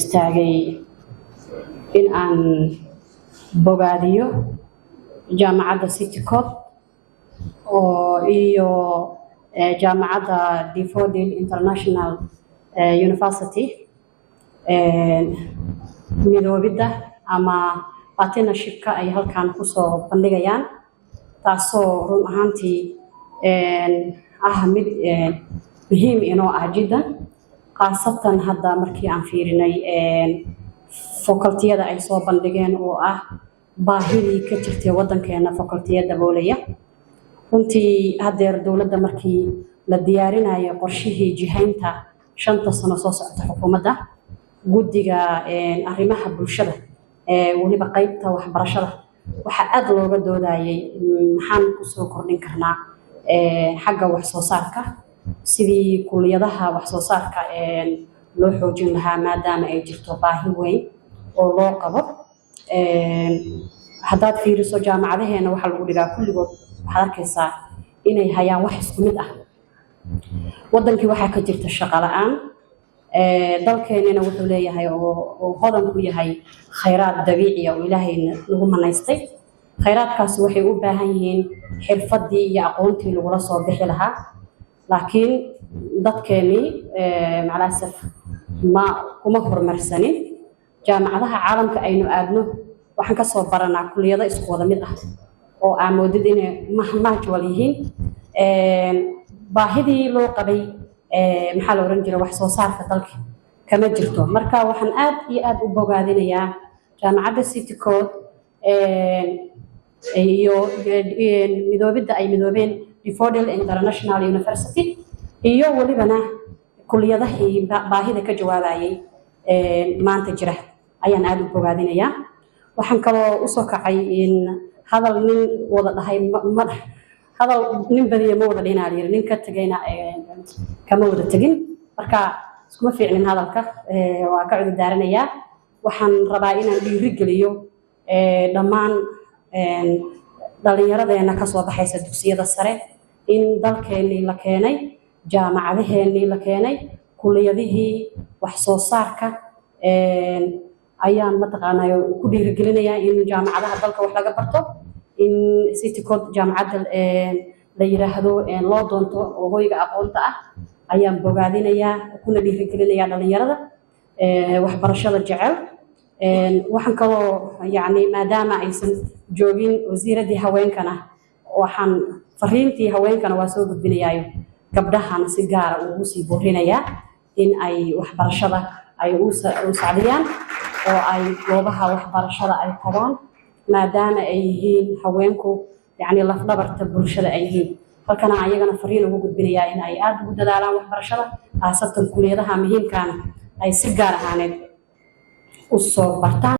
istaagay in aan bogaadiyo jaamacadda City Corp iyo jaamacadda Daffodil International University midoobida ama partnership-ka ay halkaan ku soo bandhigayaan taasoo run ahaantii mid muhiim inoo ah jiddan khaasatan hadda markii aan fiirinay faculty-yada ay soo bandhigeen oo ah baahidii ka jirtay waddankeena faculty-yada boolaya runtii hadeer dowladda markii la diyaarinayo qorshihii jihaynta 5 sano soo socota xukuumadda guddiga arrimaha bulshada waliba qaybta waxbarashada waxa aad looga doodayay maxaan ku soo kordhin karnaa xagga wax soo saarka sidii kulliyadaha wax soo saarka loo xoojin lahaa maadaama ay jirto baahi weyn oo loo qabo haddaad fiiriso jaamacadaheena waxa lagu dhigaa kulligood waxaad arkaysaa inay hayaan wax isku mid ah waddankii waxaa ka jirta shaqo la'aan dalkeenina wuxuu leeyahay oo hodan ku yahay khayraad dabiici ah oo ilaahayna nagu manaystay khayraadkaasi waxay u baahan yihiin xirfadii iyo aqoontii lagula soo bixi lahaa laakiin dadkeenii macalaasaf kuma horumarsanin jaamacadaha caalamka aynu aadno waxaan ka soo baranaa kulliyado isku wada mid ah oo amoodid inay mahmaajwal yihiin baahidii loo qabay maxaa la oran jiray wax soo saarka dalka kama jirto marka waxaan aad iyo aad u bogaadinayaa jaamacadda City Corp iyo midoobida ay midoobeen Daffodil International University iyo walibana kulliyadahii baahida ka jawaabayay maanta jira ayaan aad u bogaadinayaa waxaan kaloo u soo kacay in hadal nin wada dhahay hadal nin badiya ma wada dhinaal yiri nin ka tagayna kama wada tagin marka iskuma fiicnin hadalka waa ka cid daaranayaa waxaan rabaa inaan dhiirigeliyo dhammaan dhalinyaradeena ka soo baxaysa dugsiyada sare in dalkeenii la keenay jaamacadaheenii la keenay kulliyadihii wax soo saarka ayaan mataqaanaa ku dhiirigelinayaa in jaamacadaha dalka wax laga barto in City Corp jaamacadda la yiraahdo loo doonto oo hoyga aqoonta ah ayaan bogaadinayaa kuna dhiirigelinayaa dhalinyarada waxbarashada jecel waxaan kaloo yani maadaama aysan joogin wasiiradii haweenkana waxaan fariintii haweenkana waa soo gudbinayaayo gabdhahana si gaara ugu sii boorinayaa in ay waxbarashada ay u sacdiyaan oo ay goobaha waxbarashada ay tagaan maadaama ay yihiin haweenku yani lafdhabarta bulshada ay yihiin halkana ayagana fariin ugu gudbinayaa in ay aad ugu dadaalaan waxbarashada khaasatan kulliyadaha muhiimkaana ay si gaar ahaaneed u soo bartaan